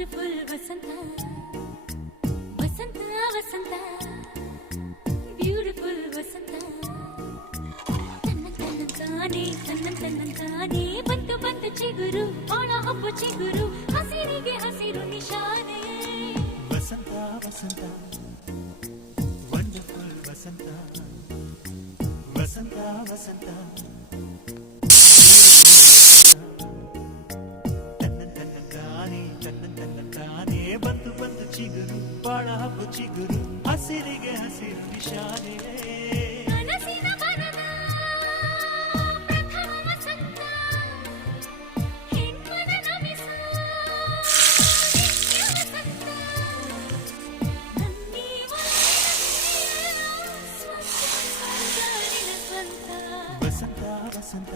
beautiful ವಸಂತ ವಸಂತ ವಸಂತ beautiful ವಸಂತ ತನ್ನಂತಾನೆ ಬಂತು ಬಂತು ಚಿಗುರು ಬಾಳ ಹಬ್ಬು ಚಿಗುರು ಹಸಿರಿಗೆ ಹಸಿರು ನಿಶಾನೆ ವಸಂತ ವಸಂತ ವಂಡರ್ಫುಲ್ ವಸಂತ ವಸಂತ ವಸಂತ ತನ್ನಂತಾನೆ ಬಂತು ಬಂತು ಚಿಗುರು ಬಾಳ ಹಬ್ಬು ಚಿಗುರು ಹಸಿರಿಗೆ ಹಸಿರು ನಿಶಾನೆ ವಸಂತ ವಸಂತ